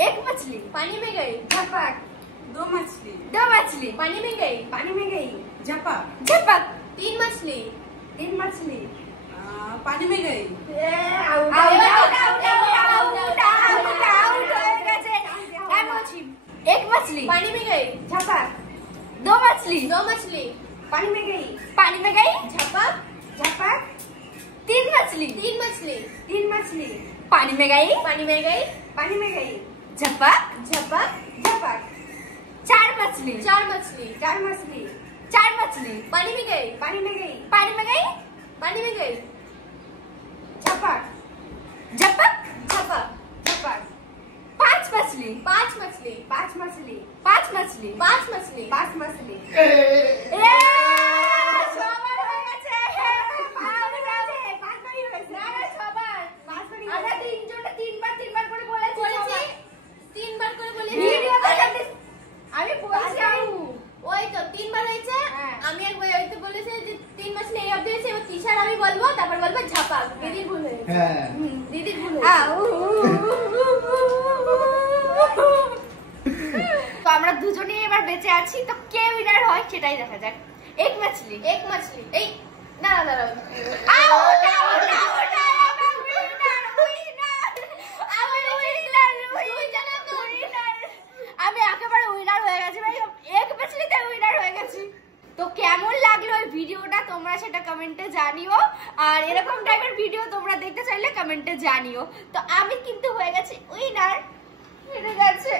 एक मछली पानी में गई, झपक। दो मछली पानी में गई, झपक। झपक। तीन मछली पानी में गई। एक मछली पानी में गई, झपक। दो मछली पानी में गई। झपक। तीन मछली पानी में गई पानी में गई, झपक। झपक। चार मछली पानी में गई, पानी में गई झपक। झपक। झपक। पांच मछली पांच मछली, তিনবার করে বলেছি। আমি বলছি ওই তো তিনবার হয়েছে। আমি একবার ওইতে বলেছে যে তিন মাছলি এই অবধি হয়েছে, এবার তিশার আমি বলবো, তারপর বলবো ঝাপাক। দিদির ভুল হয়েছে। দিদির ভুল হয়েছে। তো আমরা দুজনেই এবার বেঁচে আছি, তো কে উইনার হয় সেটাই দেখা যাক। এক মছলি এই দাঁড়াও আমি একেবারে উইনার হয়ে গেছি ভাই, এক মছলিতে উইনার হয়ে গেছি। তো কেমন লাগলো এই ভিডিওটা তোমরা সেটা কমেন্টে জানিও, আর এরকম টাইপের ভিডিও তোমরা দেখতে চাইলে কমেন্টে জানিও। তো আমি কিন্তু হয়ে গেছি উইনার, হেরে গেছে।